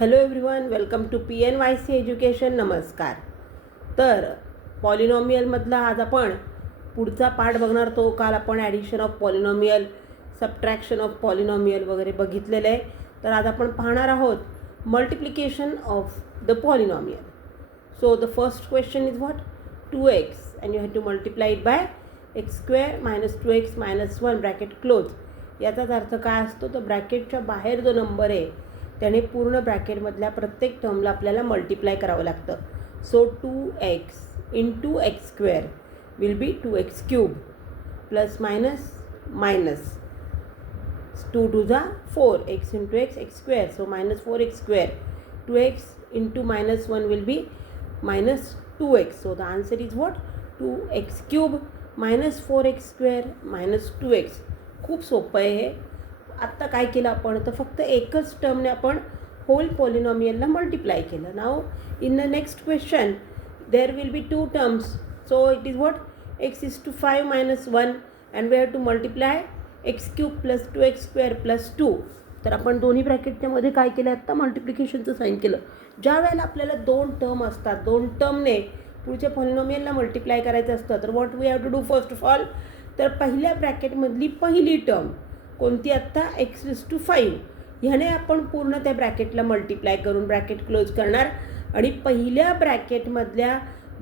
Hello everyone, welcome to PNYC education. नमस्कार. तर पॉलिनॉमियलमधला आज आपण पुढचा पार्ट बघणार. तो काल आपण addition of polynomial, subtraction of polynomial वगैरे बाय. तर आज आपण पाहणार आहोत multiplication of the polynomial. So the first question is what? 2x and you have to multiply it by x² - 2x - 1 bracket close. याचाच अर्थ काय असतो? तर ब्रॅकेटच्या बाहेर जो नंबर आहे त्याने पूर्ण ब्रॅकेटमधल्या प्रत्येक टर्मला आपल्याला मल्टिप्लाय करावं लागतं. So 2x × x² will be 2x³ plus minus minus 2 2 जा 4 x × x x². So -4x². 2x × -1 will be -2x. So the answer is what? 2x³ - 4x² - 2x. खूप सोपं आहे हे. आत्ता काय केलं आपण? तर फक्त एकच टर्मने आपण होल पॉलिनॉमियलला मल्टिप्लाय केलं. Now in the next question there will be 2 terms. So it is what? x⁵ - 1 and we have to multiply x³ + 2x² + 2. तर आपण दोन्ही ब्रॅकेटच्या मध्ये काय केलं? आत्ता मल्टिप्लिकेशनचं साईन केलं. ज्या वेळेला आपल्याला 2 टर्म असतात, 2 टर्मने पुढच्या पॉलिनॉमियलला मल्टिप्लाय करायचं असतं, तर what we have to do first of all? तर पहिल्या ब्रॅकेटमधली पहिली टर्म कोणती? आत्ता x⁵. ह्याने आपण पूर्ण त्या ब्रॅकेटला मल्टिप्लाय करून ब्रॅकेट क्लोज करणार आणि पहिल्या ब्रॅकेटमधल्या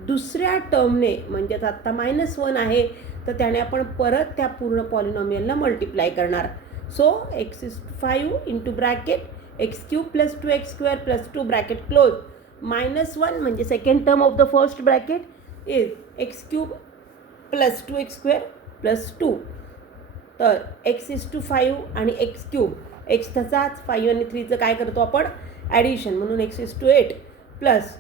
दुसऱ्या टर्मने, म्हणजेच आत्ता -1 आहे, तर त्याने आपण परत त्या पूर्ण पॉलिनॉमियलला मल्टिप्लाय करणार. So x⁵ × bracket x³ + 2x² + 2 bracket close. -1 म्हणजे second term of the first bracket is x³ + 2x² + 2. तर x⁵ आणि x³ x तसाच, 5 आणि 3चं काय करतो आपण? ॲडिशन, म्हणून x⁸ प्लस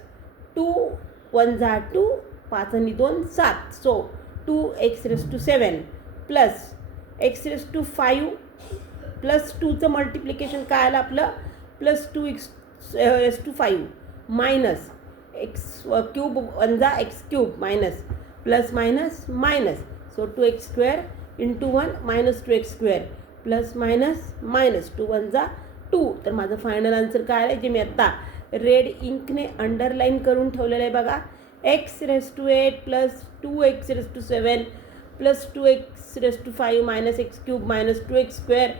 2 1 जा 2, 5 आणि 2 7. So 2x⁷ plus x⁵ plus 2चं मल्टिप्लिकेशन काय आलं आपलं? प्लस 2x⁵ मायनस x³ 1 जा x³ minus plus minus minus. So 2x² × 1 - 2x² plus minus minus 2 1 जा 2. तर माझं फायनल आन्सर काय आहे, जे मी आत्ता रेड इंकने अंडरलाईन करून ठेवलेलं आहे बघा? x⁸ plus 2x⁷ plus 2x⁵ - x³ - 2x²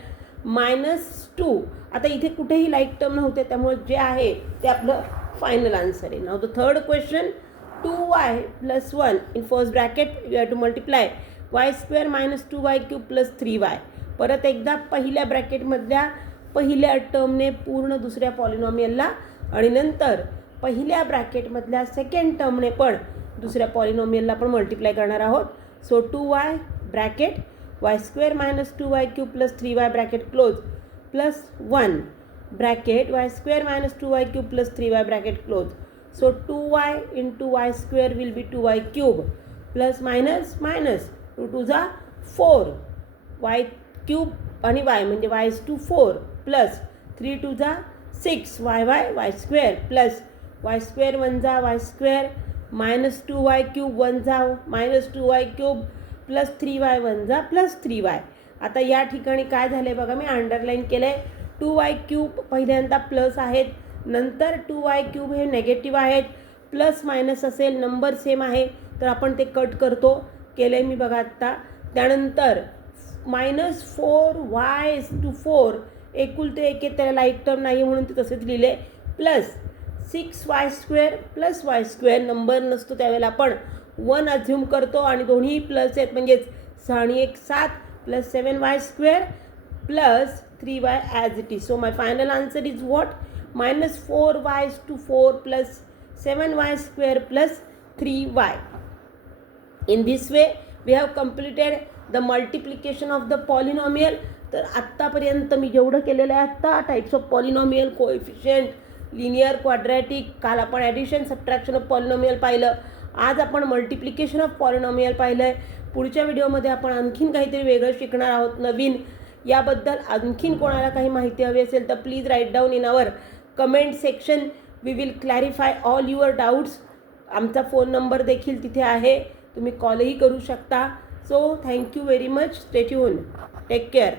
- 2. आता इथे कुठेही लाईक टर्म नव्हते, त्यामुळे जे आहे ते आपलं फायनल आन्सर आहे. Now the third question, 2y + 1 in first bracket you have to multiply y² - 2y³ + 3y. परत एकदा पहिल्या ब्रॅकेटमधल्या पहिल्या टर्मने पूर्ण दुसऱ्या पॉलिनॉमियलला आणि नंतर पहिल्या ब्रॅकेटमधल्या सेकंड टर्मने पण दुसऱ्या पॉलिनॉमियलला पण मल्टिप्लाय करणार आहोत. So 2y bracket y² - 2y³ + 3y bracket close plus 1 bracket y² - 2y³ + 3y bracket close. So 2y × y² will be 2y³ plus minus minus 2 2 जा 4 y³ आणि y म्हणजे y⁴ प्लस 3 2 जा 6 y² प्लस y² 1 जा y² minus 2y³ 1 जा -2y³ plus 3y 1 जा plus 3y. आता या ठिकाणी काय झालं आहे बघा? मी अंडरलाईन केलं आहे. 2y³ पहिल्यांदा प्लस आहेत, नंतर 2y³ हे निगेटिव्ह आहेत. प्लस मायनस असेल, नंबर सेम आहे, तर आपण ते कट करतो. केलं आहे मी बघा आत्ता. त्यानंतर -4y⁴ एकुलते एक आहे, त्याला लाईक टर्म नाही म्हणून ते तसेच लिहिले. प्लस 6y² + y², नंबर नसतो त्यावेळेला आपण 1 अझ्युम करतो आणि दोन्ही प्लस आहेत, म्हणजेच 6 आणि 1 7 plus 7y² plus 3y as it is. So my final answer is what? -4y⁴ plus 7y² plus 3y. In this way we have completed the multiplication of the polynomial. तर आत्तापर्यंत मी जेवढं केलेलं आहे आत्ता types of polynomial, coefficient, linear, quadratic, काल आपण addition subtraction of polynomial पाहिलं. आज आपण मल्टिप्लिकेशन ऑफ पॉलिनॉमियल पाहिलं आहे. पुढच्या व्हिडिओमध्ये आपण आणखीन काहीतरी वेगळं शिकणार आहोत, नवीन. याबद्दल आणखीन कोणाला काही माहिती हवी असेल तर please write down in our comment section. We will clarify all your doubts. आमचा फोन नंबर देखील तिथे आहे, तुम्ही कॉलही करू शकता. So thank you very much. Stay tune. Take care.